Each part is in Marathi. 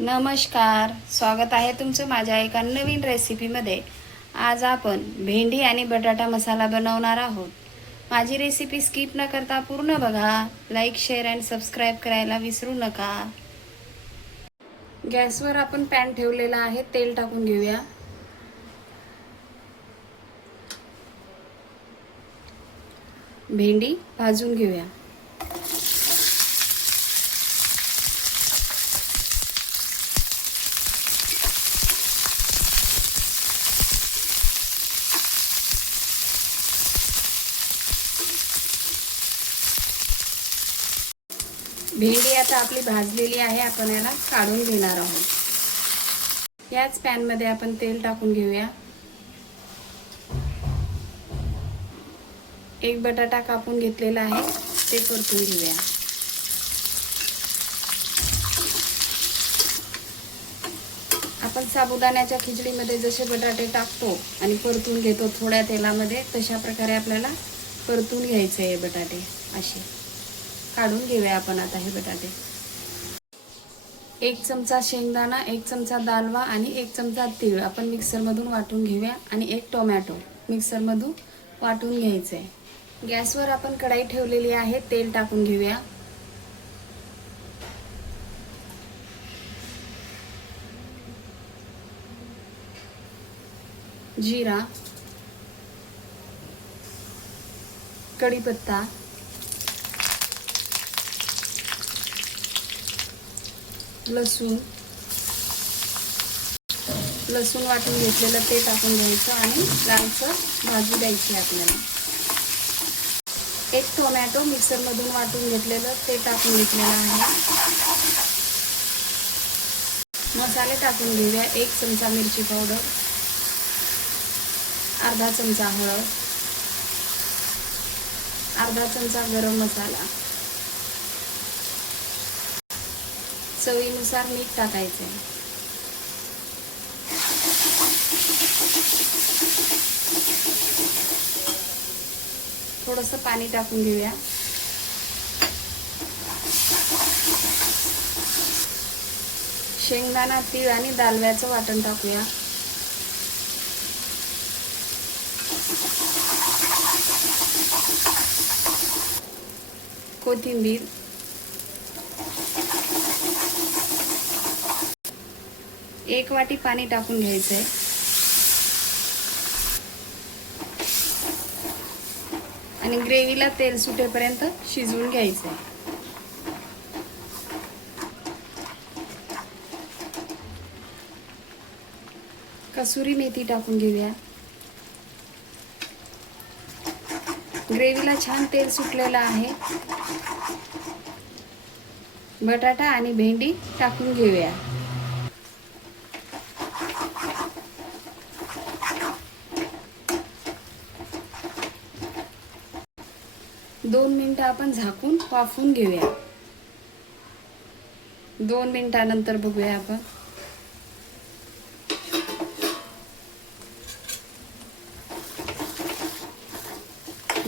नमस्कार, स्वागत आहे तुमचं माझ्या एका नवीन रेसिपीमध्ये। आज आपण भेंडी आणि बटाटा मसाला बनवणार आहोत। माझी रेसिपी स्किप न करता पूर्ण बघा। लाईक, शेअर आणि सबस्क्राईब करायला विसरू नका। गॅसवर आपण पॅन ठेवलेला आहे, तेल टाकून घेऊया। भेंडी भाजून घेऊया। भेंडी आता आपली भाजलेली आहे, आपण याला काढून घेणार आहोत। याच पॅन मध्ये आपण तेल टाकून घेऊया। एक बटाटा कापून घेतलेला आहे, ते परतून घेऊया। आपण साबुदाण्याच्या खिचडीमध्ये जसे बटाटे टाकतो आणि परतून घेतो थोड्या तेलामध्ये, तशा प्रकारे आपल्याला परतून घ्यायचे आहे बटाटे। असे काढून घेऊया आपण आता हे बटाटे। एक चमचा शेंगदाणा, एक चमचा दालवा आणि एक चमचा तीळ आपण मिक्सर मधून वाटून घेऊया आणि एक टोमॅटो मिक्सर मधून वाटून घ्यायचे। गॅसवर आपण कढई ठेवलेली आहे, तेल टाकून घेऊया। जीरा, कढीपत्ता, लसूण वाटून घेतलेलं ते टाकून द्यायचं आणि लालसर भाजू द्यायची आपल्याला। एक टोमॅटो मिक्सर मधून वाटून घेतलेलं ते टाकून घेतलेलं आहे। मसाले टाकून घेऊया। एक चमचा मिरची पावडर, अर्धा चमचा हळद, अर्धा चमचा गरम मसाला, चवीनुसार मीठ टाकायचे। थोडंसं पाणी टाकून घेऊया। शेंगदाणा, तीळ आणि दालव्याचं वाटण टाकूया। कोथिंबीर, एक वाटी पाणी टाकून घ्यायचंय आणि ग्रेव्हीला तेल सुटेपर्यंत शिजवून घ्यायचंय। कसुरी मेथी टाकून घेऊया। ग्रेव्हीला छान तेल सुटलेलं आहे। बटाटा आणि भेंडी टाकून घेऊया। दोन मिनिटं आपण झाकून वाफवून घेऊया। 2 मिनिटानंतर बघूया आपण।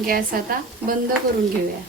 गॅस आता बंद करून घेऊया।